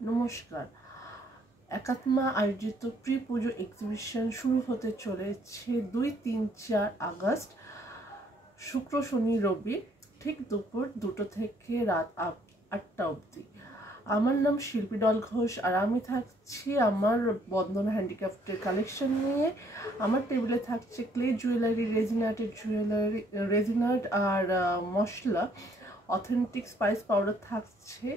নমস্কার। একাত্মা আয়োজিত প্রি পুজো এক্সিবিশন শুরু হতে চলেছে 2, 3, 4 আগস্ট, শুক্র, শনি, রবি, ঠিক দুপুর 2টো থেকে রাত 8টা অবধি। আমার নাম শিল্পী ডল ঘোষ, আর আমি থাকছি আমার বন্ধন হ্যান্ডিক্রাফটের কালেকশন নিয়ে। আমার টেবিলে থাকছে ক্লে জুয়েলারি, রেজিন আর্ট আর মশলা, অথেন্টিক স্পাইস পাউডার থাকছে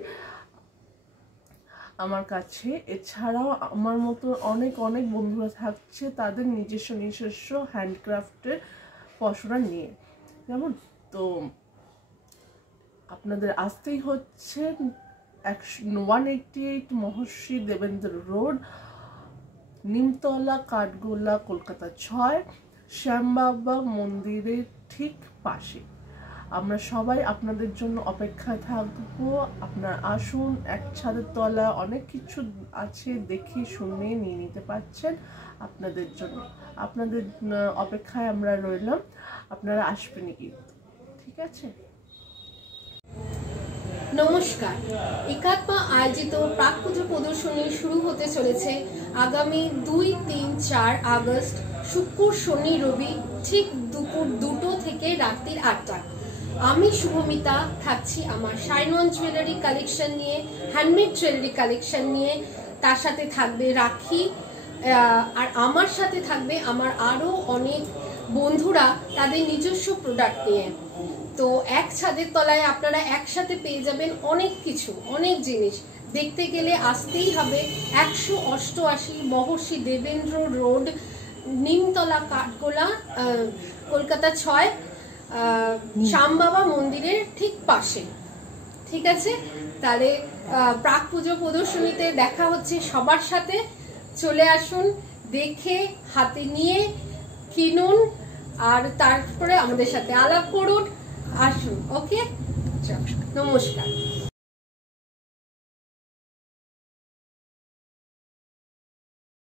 আমার কাছে। এছাড়াও আমার মতো অনেক বন্ধুরা থাকছে তাদের নিজস্ব হ্যান্ডক্রাফটের পসরা নিয়ে। যেমন তো আপনাদের আসতেই হচ্ছে 188 মহর্ষি দেবেন্দ্র রোড, নিমতলা, কাঠগোলা, কলকাতা 6, শ্যামবাবা মন্দিরের ঠিক পাশে। আমরা সবাই আপনাদের জন্য অপেক্ষায় থাকবো। আপনারা আসুন, এক ছাদের তলা অনেক কিছু আছে, দেখে শুনে নিয়ে নিতে পারছেন আপনাদের জন্য। আপনাদের অপেক্ষায় আমরা রইলাম, আপনারা আসবেন কিন্তু, ঠিক আছে? নমস্কার। একাত্মা আয়োজিত প্রাক পুজো প্রদর্শনী শুরু হতে চলেছে আগামী 2, 3, 4 আগস্ট, শুক্র, শনি, রবি, ঠিক দুপুর 2টো থেকে রাত্রি 8টা। আমি শুভমিতা থাকছি আমার শাইনওয়ান জুয়েলারি কালেকশন নিয়ে, হ্যান্ডমেড জুয়েলারি কালেকশন নিয়ে। তার সাথে থাকবে রাখি, আর আমার সাথে থাকবে আমার আরো অনেক বন্ধুরা তাদের নিজস্ব প্রোডাক্ট নিয়ে। তো এক ছাদের তলায় আপনারা একসাথে পেয়ে যাবেন অনেক কিছু, অনেক জিনিস। দেখতে গেলে আসতেই হবে 188 মহর্ষি দেবেন্দ্র রোড, নিমতলা, কাঠগোলা, কলকাতা 6, শ্যামবাবা মন্দিরের ঠিক পাশে, ঠিক আছে? তাহলে প্রাক পুজো প্রদর্শনীতে দেখা হচ্ছে সবার সাথে। চলে আসুন, দেখে হাতে নিয়ে কিনুন, আর তারপরে আমাদের সাথে আলাপ করুন। আসুন, ওকে? নমস্কার।